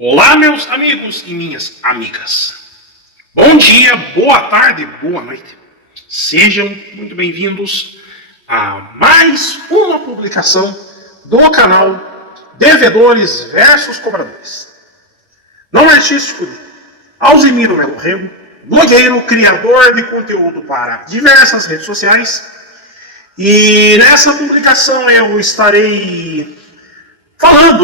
Olá, meus amigos e minhas amigas. Bom dia, boa tarde, boa noite. Sejam muito bem-vindos a mais uma publicação do canal Devedores versus Cobradores. Nome artístico de Alzimiro Melo Rego, blogueiro, criador de conteúdo para diversas redes sociais. E nessa publicação eu estarei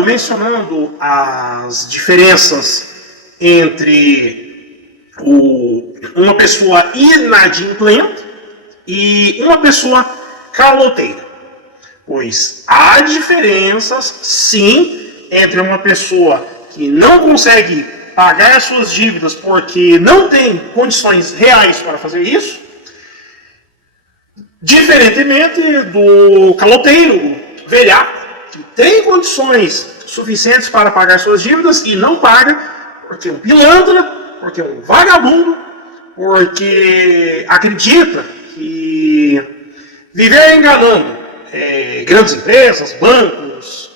mencionando as diferenças entre uma pessoa inadimplente e uma pessoa caloteira. Pois há diferenças, sim, entre uma pessoa que não consegue pagar suas dívidas porque não tem condições reais para fazer isso, diferentemente do caloteiro, velhaco, que tem condições suficientes para pagar suas dívidas e não paga porque é um pilantra, porque é um vagabundo, porque acredita que viver enganando grandes empresas, bancos,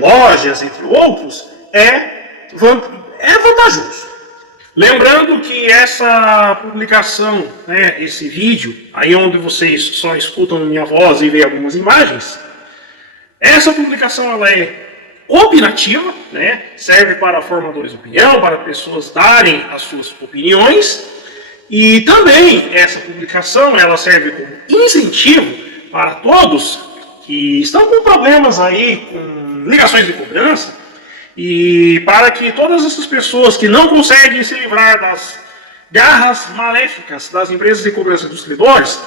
lojas, entre outros, é vantajoso. Lembrando que essa publicação, esse vídeo, aí onde vocês só escutam minha voz e veem algumas imagens, essa publicação ela é opinativa, serve para formadores de opinião, para pessoas darem as suas opiniões, e também essa publicação ela serve como incentivo para todos que estão com problemas aí, com ligações de cobrança, e para que todas essas pessoas que não conseguem se livrar das garras maléficas das empresas de cobrança dos credores,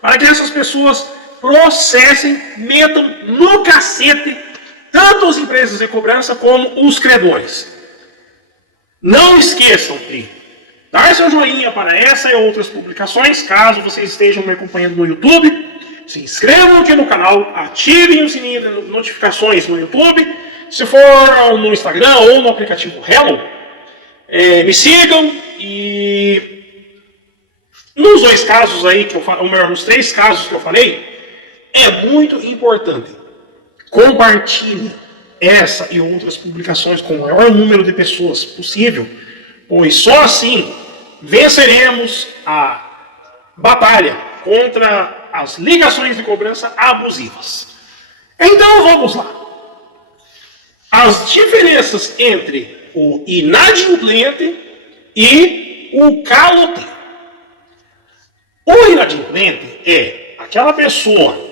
para que essas pessoas processem, metam no cacete tanto as empresas de cobrança como os credores. Não esqueçam de dar seu joinha para essa e outras publicações, caso vocês estejam me acompanhando no YouTube. Se inscrevam aqui no canal, ativem o sininho de notificações no YouTube. Se for no Instagram ou no aplicativo Hello, me sigam. E nos dois casos aí que eu falei, ou melhor, nos três casos que eu falei, é muito importante compartilhe essa e outras publicações com o maior número de pessoas possível, pois só assim venceremos a batalha contra as ligações de cobrança abusivas. Então vamos lá. As diferenças entre o inadimplente e o caloteiro. O inadimplente é aquela pessoa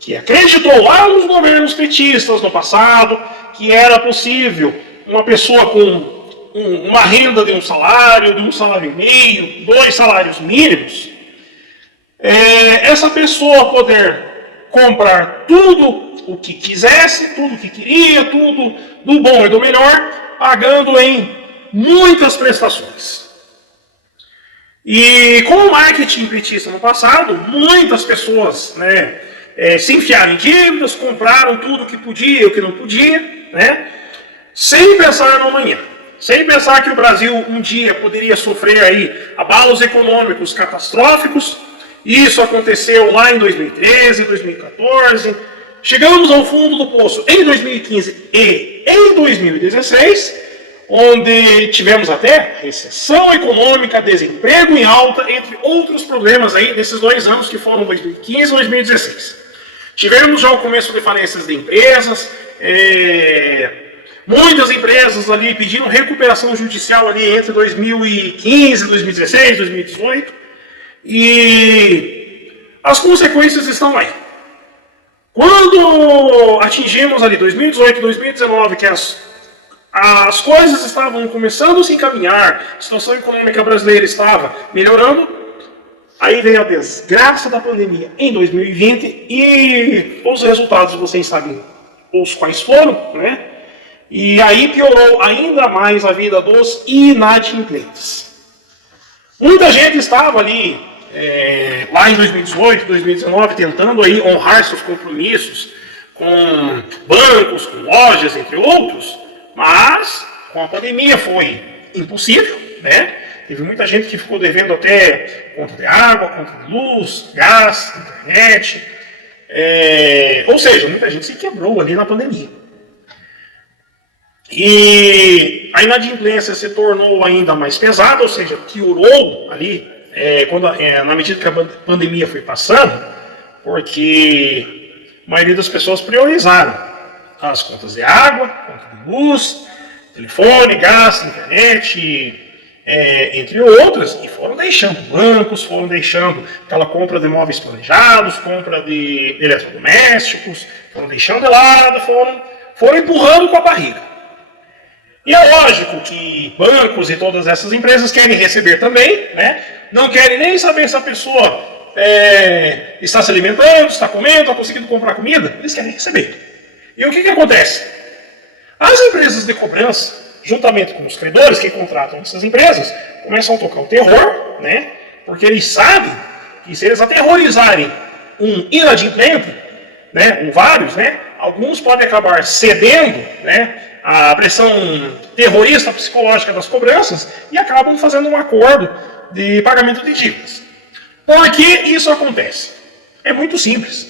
que acreditou lá nos governos petistas no passado que era possível uma pessoa com uma renda de um salário e meio, 2 salários mínimos, essa pessoa poder comprar tudo o que quisesse, tudo o que queria, tudo do bom e do melhor, pagando em muitas prestações. E com o marketing petista no passado, muitas pessoas se enfiaram em dívidas, compraram tudo o que podia e o que não podia, sem pensar no amanhã. Sem pensar que o Brasil um dia poderia sofrer aí abalos econômicos catastróficos. Isso aconteceu lá em 2013, 2014. Chegamos ao fundo do poço em 2015 e em 2016, onde tivemos até recessão econômica, desemprego em alta, entre outros problemas aí nesses 2 anos que foram 2015 e 2016. Tivemos já o começo de falências de empresas, muitas empresas ali pediram recuperação judicial ali entre 2015, 2016, 2018, e as consequências estão aí. Quando atingimos ali 2018, 2019, que as coisas estavam começando a se encaminhar, a situação econômica brasileira estava melhorando, aí veio a desgraça da pandemia em 2020 e os resultados vocês sabem os quais foram, E aí piorou ainda mais a vida dos inadimplentes. Muita gente estava ali, lá em 2018, 2019, tentando aí honrar seus compromissos com bancos, com lojas, entre outros, mas com a pandemia foi impossível, Teve muita gente que ficou devendo até conta de água, conta de luz, gás, internet. Ou seja, muita gente se quebrou ali na pandemia. E a inadimplência se tornou ainda mais pesada, ou seja, piorou ali na medida que a pandemia foi passando, porque a maioria das pessoas priorizaram as contas de água, conta de luz, telefone, gás, internet, entre outras, e foram deixando bancos, foram deixando aquela compra de móveis planejados, compra de eletrodomésticos, foram deixando de lado, foram empurrando com a barriga. E é lógico que bancos e todas essas empresas querem receber também, né? Não querem nem saber se a pessoa está se alimentando, está comendo, está conseguindo comprar comida, eles querem receber. E o que acontece? As empresas de cobrança, juntamente com os credores que contratam essas empresas, começam a tocar o terror, né? Porque eles sabem que se eles aterrorizarem um inadimplente, né, ou vários, né, alguns podem acabar cedendo, né, a pressão terrorista psicológica das cobranças e acabam fazendo um acordo de pagamento de dívidas. Por que isso acontece? É muito simples.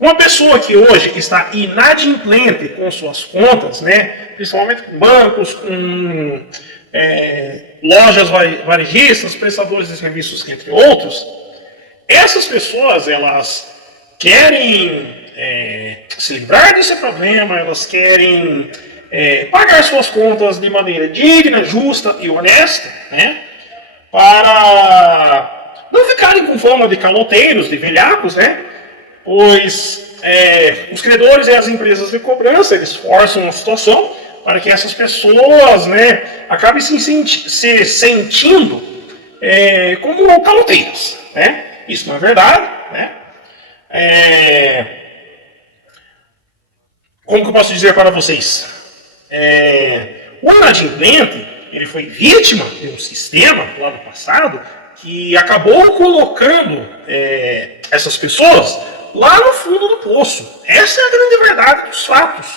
Uma pessoa que hoje está inadimplente com suas contas, né, principalmente com bancos, com lojas varejistas, prestadores de serviços, entre outros, essas pessoas elas querem se livrar desse problema, elas querem pagar suas contas de maneira digna, justa e honesta, né, para não ficarem com fama de caloteiros, de velhacos, né, pois os credores e as empresas de cobrança, eles forçam a situação para que essas pessoas, né, acabem se sentindo como caloteiros, né. Isso não é verdade, né. Como que eu posso dizer para vocês? O inadimplente, ele foi vítima de um sistema lá no passado que acabou colocando essas pessoas lá no fundo do poço. Essa é a grande verdade dos fatos.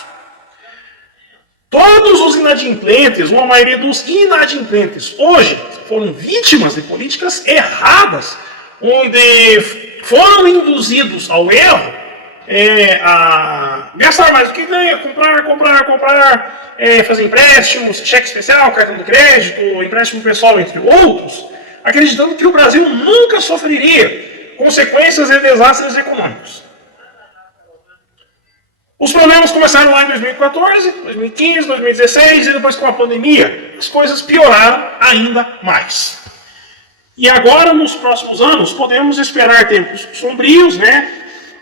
Todos os inadimplentes, uma maioria dos inadimplentes hoje, foram vítimas de políticas erradas, onde foram induzidos ao erro a gastar mais do que ganha, comprar, fazer empréstimos, cheque especial, cartão de crédito, empréstimo pessoal, entre outros, acreditando que o Brasil nunca sofreria consequências de desastres econômicos. Os problemas começaram lá em 2014, 2015, 2016 e depois com a pandemia, as coisas pioraram ainda mais. E agora, nos próximos anos, podemos esperar tempos sombrios, né?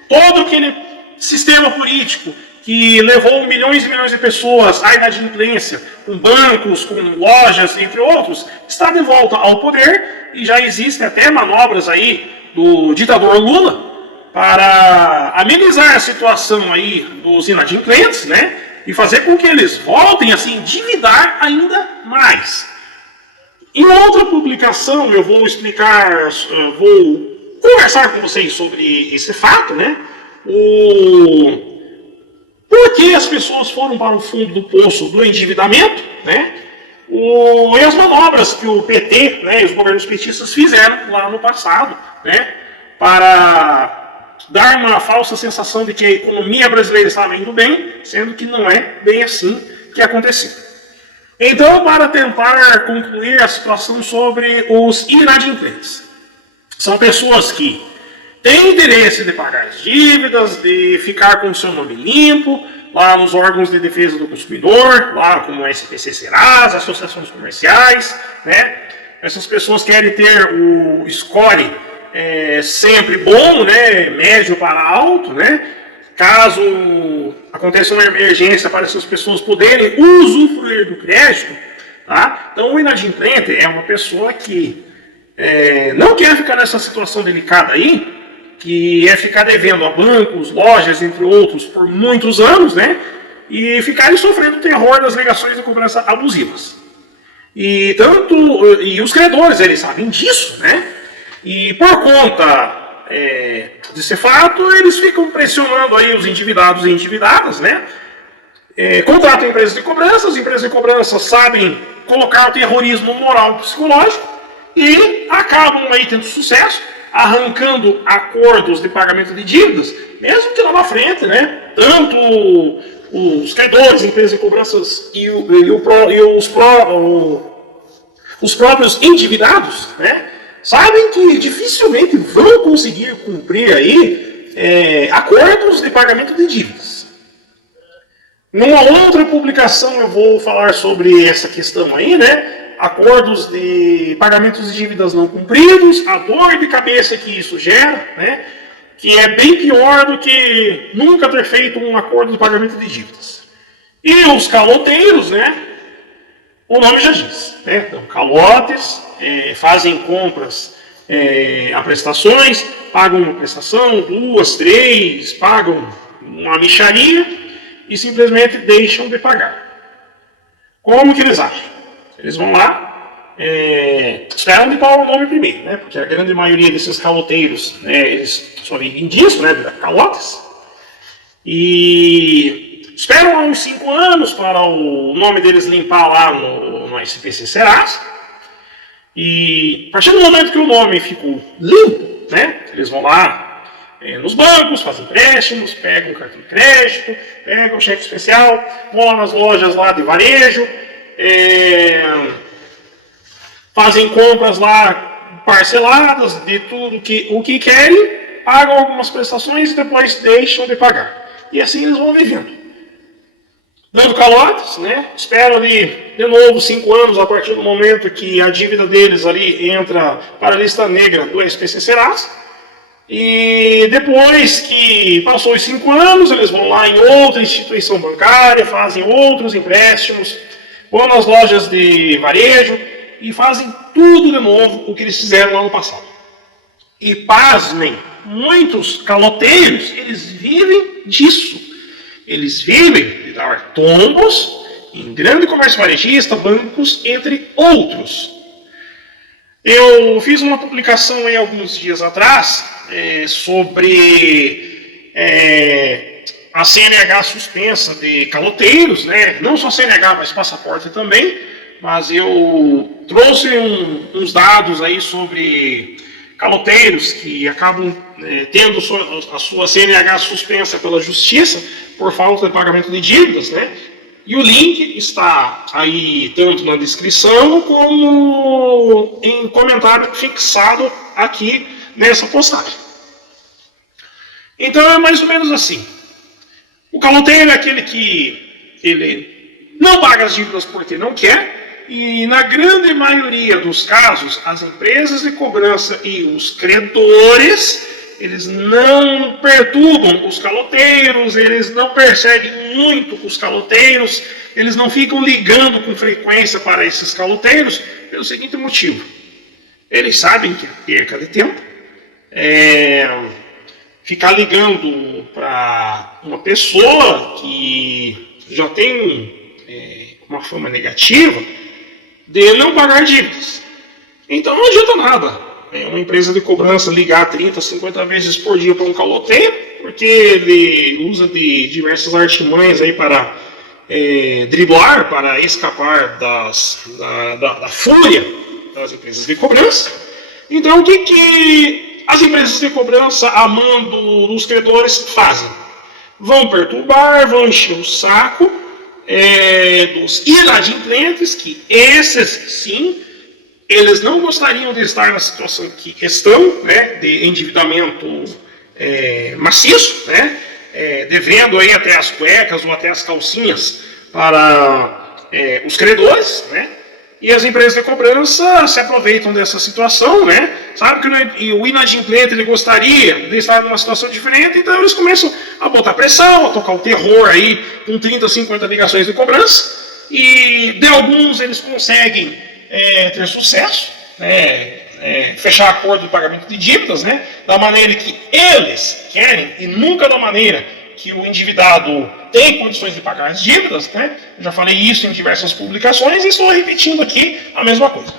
Todo aquele sistema político que levou milhões e milhões de pessoas à inadimplência, com bancos, com lojas, entre outros, está de volta ao poder e já existem até manobras aí do ditador Lula para amenizar a situação aí dos inadimplentes, né? E fazer com que eles voltem a se endividar ainda mais. Em outra publicação eu vou conversar com vocês sobre esse fato, né? Por que as pessoas foram para o fundo do poço do endividamento, né? E as manobras que o PT, né, e os governos petistas fizeram lá no passado, né? Para dar uma falsa sensação de que a economia brasileira estava indo bem, sendo que não é bem assim que aconteceu. Então, para tentar concluir a situação sobre os inadimplentes, são pessoas que têm interesse de pagar as dívidas, de ficar com o seu nome limpo, lá nos órgãos de defesa do consumidor, lá como o SPC Serasa, associações comerciais, né? Essas pessoas querem ter o score sempre bom, né? Médio para alto, né? Caso aconteça uma emergência para essas pessoas poderem usufruir do crédito, tá? Então o inadimplente é uma pessoa que não quer ficar nessa situação delicada aí, que é ficar devendo a bancos, lojas, entre outros, por muitos anos, né? E ficarem sofrendo o terror das ligações de cobrança abusivas. E os credores, eles sabem disso, né? E por conta desse fato, eles ficam pressionando aí os endividados e endividadas, né? Contratam empresas de cobrança, as empresas de cobrança sabem colocar o terrorismo moral e psicológico e acabam aí tendo sucesso, arrancando acordos de pagamento de dívidas, mesmo que lá na frente, né? Tanto os credores, empresas de cobranças os próprios endividados, né, sabem que dificilmente vão conseguir cumprir aí acordos de pagamento de dívidas. Numa outra publicação eu vou falar sobre essa questão aí, né? Acordos de pagamentos de dívidas não cumpridos, a dor de cabeça que isso gera, né? Que é bem pior do que nunca ter feito um acordo de pagamento de dívidas. E os caloteiros, né? O nome já diz, né? Então, calotes, fazem compras a prestações, pagam uma prestação, 2, 3, pagam uma mixaria e simplesmente deixam de pagar. Como que eles acham? Eles vão lá, esperam de qual é o nome primeiro, né? Porque a grande maioria desses caloteiros, né, eles só vivem disso, né? Calotes. E esperam uns 5 anos para o nome deles limpar lá no SPC Serasa. E a partir do momento que o nome ficou limpo, né? Eles vão lá nos bancos, fazem empréstimos, pegam um cartão de crédito, pegam um cheque especial, vão lá nas lojas lá de varejo, fazem compras lá parceladas de tudo o que querem, pagam algumas prestações e depois deixam de pagar. E assim eles vão vivendo. Dando calotes, né? Espero ali de novo 5 anos a partir do momento que a dívida deles ali entra para a lista negra do SPC Serasa. E depois que passou os 5 anos, eles vão lá em outra instituição bancária, fazem outros empréstimos, vão nas lojas de varejo e fazem tudo de novo o que eles fizeram lá no passado. E pasmem, muitos caloteiros, eles vivem disso. Eles vivem de dar tombos em grande comércio varejista, bancos, entre outros. Eu fiz uma publicação aí alguns dias atrás sobre a CNH suspensa de caloteiros, né? Não só CNH, mas passaporte também. Mas eu trouxe uns dados aí sobre caloteiros que acabam tendo a sua CNH suspensa pela justiça por falta de pagamento de dívidas, né? E o link está aí tanto na descrição como em comentário fixado aqui nessa postagem. Então é mais ou menos assim. O caloteiro é aquele que ele não paga as dívidas porque não quer, e na grande maioria dos casos, as empresas de cobrança e os credores, eles não perturbam os caloteiros, eles não perseguem muito os caloteiros, eles não ficam ligando com frequência para esses caloteiros, pelo seguinte motivo. Eles sabem que é perca de tempo, ficar ligando para uma pessoa que já tem uma fama negativa de não pagar dívidas. Então não adianta nada. Uma empresa de cobrança ligar 30, 50 vezes por dia para um caloteiro, porque ele usa de diversas artimanhas aí para driblar, para escapar da fúria das empresas de cobrança. Então o que as empresas de cobrança, a mando dos credores, fazem? Vão perturbar, vão encher o saco dos inadimplentes, que esses sim, eles não gostariam de estar na situação que estão, né, de endividamento maciço, né, devendo aí até as cuecas ou até as calcinhas para os credores, né, e as empresas de cobrança se aproveitam dessa situação, né, sabe que o inadimplente ele gostaria de estar numa situação diferente, então eles começam a botar pressão, a tocar o terror aí com 30, 50 ligações de cobrança, e de alguns eles conseguem ter sucesso, fechar acordo de pagamento de dívidas, né, da maneira que eles querem e nunca da maneira que o endividado tem condições de pagar as dívidas, né? Eu já falei isso em diversas publicações e estou repetindo aqui a mesma coisa.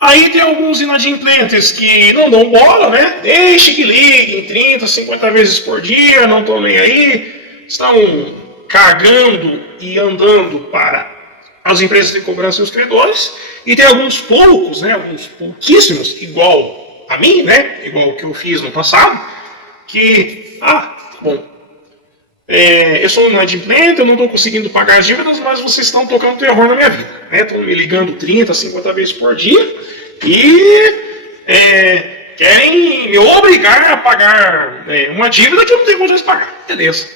Aí tem alguns inadimplentes que não dão bola, né? Deixe que liguem 30, 50 vezes por dia, não estão nem aí, estão cagando e andando para as empresas de cobrança e os credores, e tem alguns poucos, né, alguns pouquíssimos, igual a mim, né, igual o que eu fiz no passado, que, bom, eu sou um inadimplente, eu não estou conseguindo pagar as dívidas, mas vocês estão tocando terror na minha vida. Estão me ligando 30, 50 vezes por dia e querem me obrigar a pagar uma dívida que eu não tenho condições de pagar. Beleza.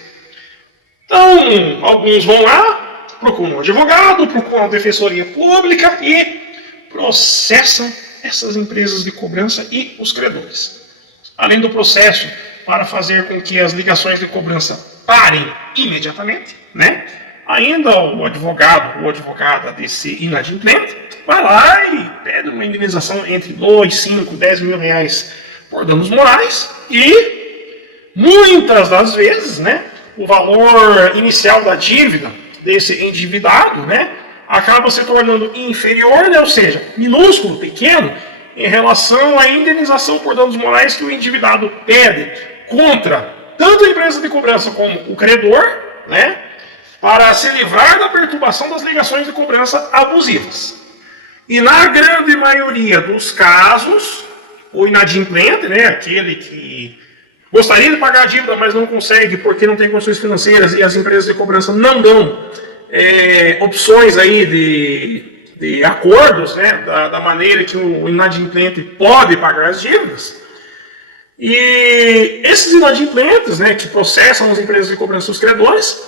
Então, alguns vão lá, procuram um advogado, procuram uma defensoria pública e processam essas empresas de cobrança e os credores. Além do processo para fazer com que as ligações de cobrança parem imediatamente, ainda o advogado ou advogada desse inadimplente vai lá e pede uma indenização entre 2, 5, 10 mil reais por danos morais e muitas das vezes, o valor inicial da dívida desse endividado, acaba se tornando inferior, ou seja, minúsculo, pequeno, em relação à indenização por danos morais que o endividado pede contra tanto a empresa de cobrança como o credor, para se livrar da perturbação das ligações de cobrança abusivas. E na grande maioria dos casos, o inadimplente, aquele que gostaria de pagar a dívida, mas não consegue porque não tem condições financeiras e as empresas de cobrança não dão opções aí de acordos, da maneira que o inadimplente pode pagar as dívidas. E esses inadimplentes, que processam as empresas de cobrança dos credores,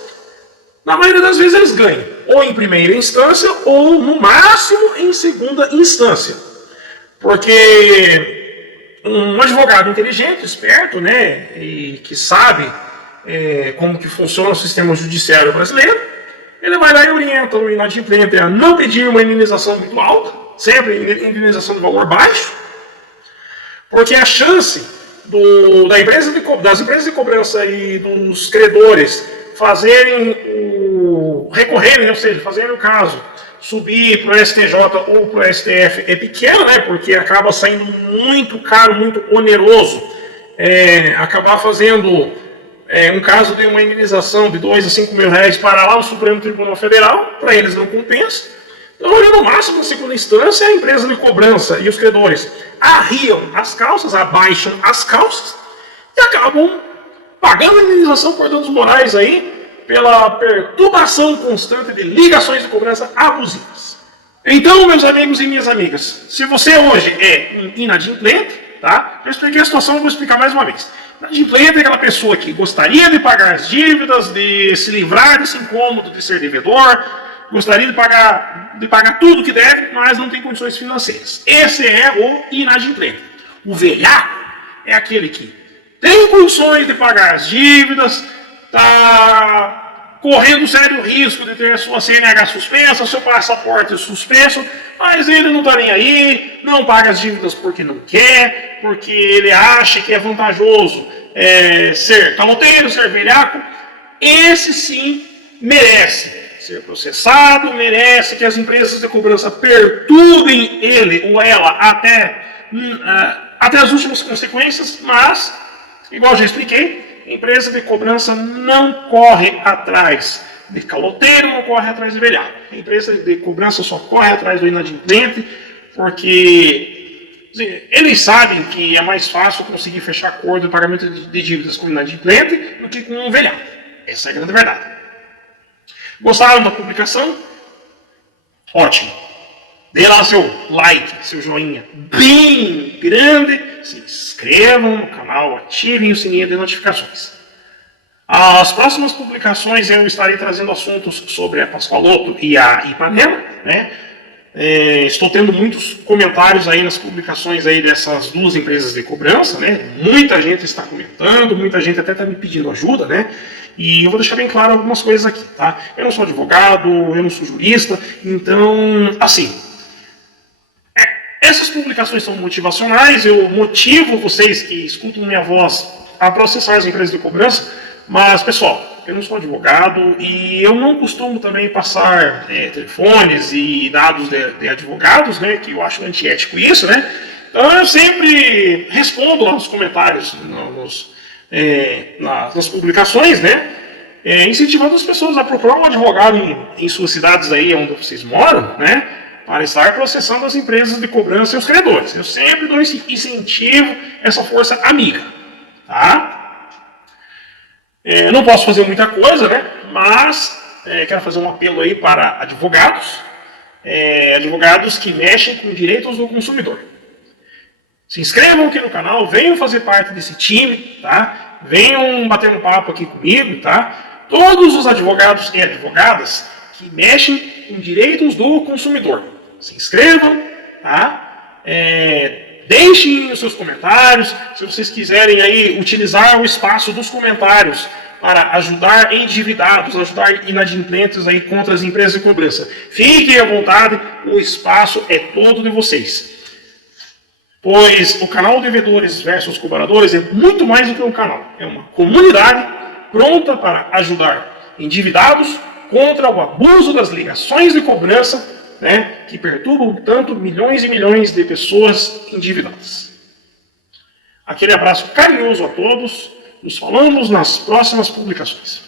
na maioria das vezes eles ganham, ou em primeira instância, ou no máximo em segunda instância. Porque um advogado inteligente, esperto, e que sabe como que funciona o sistema judiciário brasileiro, ele vai lá e orienta o inadimplente a não pedir uma indenização muito alta, sempre indenização de valor baixo, porque a chance das empresas de cobrança e dos credores recorrerem, ou seja, fazerem o caso, subir para o STJ ou para o STF é pequeno, porque acaba saindo muito caro, muito oneroso, acabar fazendo um caso de uma indenização de 2 a 5 mil reais para lá no Supremo Tribunal Federal, para eles não compensa. Então, no máximo, na segunda instância, a empresa de cobrança e os credores arriam as calças, abaixam as calças e acabam pagando a indenização por danos morais aí pela perturbação constante de ligações de cobrança abusivas. Então, meus amigos e minhas amigas, se você hoje é um inadimplente, eu expliquei a situação, vou explicar mais uma vez. Inadimplente é aquela pessoa que gostaria de pagar as dívidas, de se livrar desse incômodo de ser devedor, gostaria de pagar tudo que deve, mas não tem condições financeiras. Esse é o inadimplente. O velhaco é aquele que tem condições de pagar as dívidas, está correndo sério risco de ter sua CNH suspensa, seu passaporte suspenso, mas ele não está nem aí, não paga as dívidas porque não quer, porque ele acha que é vantajoso ser caloteiro, ser velhaco. Esse sim merece ser processado, merece que as empresas de cobrança perturbem ele ou ela até as últimas consequências, mas, igual já expliquei, a empresa de cobrança não corre atrás de caloteiro, não corre atrás de velhaco. A empresa de cobrança só corre atrás do inadimplente, porque eles sabem que é mais fácil conseguir fechar acordo de pagamento de dívidas com o inadimplente do que com um velhaco. Essa é a grande verdade. Gostaram da publicação? Ótimo. Dê lá seu like, seu joinha bem grande, se inscrevam no canal, ativem o sininho de notificações. As próximas publicações eu estarei trazendo assuntos sobre a Pascoaloto e a Ipanema, estou tendo muitos comentários aí nas publicações aí dessas duas empresas de cobrança, Muita gente está comentando, muita gente até está me pedindo ajuda, E eu vou deixar bem claro algumas coisas aqui, tá? Eu não sou advogado, eu não sou jurista, então, assim, essas publicações são motivacionais, eu motivo vocês que escutam minha voz a processar as empresas de cobrança, mas, pessoal, eu não sou advogado e eu não costumo também passar telefones e dados de advogados, que eu acho antiético isso, Então eu sempre respondo lá nos comentários, nas publicações, incentivando as pessoas a procurar um advogado em suas cidades aí onde vocês moram, para estar processando as empresas de cobrança e os credores. Eu sempre dou esse incentivo, essa força amiga, tá? Não posso fazer muita coisa, né? Mas quero fazer um apelo aí para advogados, advogados que mexem com direitos do consumidor. Se inscrevam aqui no canal, venham fazer parte desse time, tá? Venham bater um papo aqui comigo, tá? Todos os advogados e advogadas que mexem com direitos do consumidor. Se inscrevam, tá? Deixem os seus comentários, se vocês quiserem aí utilizar o espaço dos comentários para ajudar endividados, ajudar inadimplentes aí contra as empresas de cobrança. Fiquem à vontade, o espaço é todo de vocês. Pois o canal Devedores versus Cobradores é muito mais do que um canal. É uma comunidade pronta para ajudar endividados contra o abuso das ligações de cobrança, né, que perturbam tanto milhões e milhões de pessoas endividadas. Aquele abraço carinhoso a todos. Nos falamos nas próximas publicações.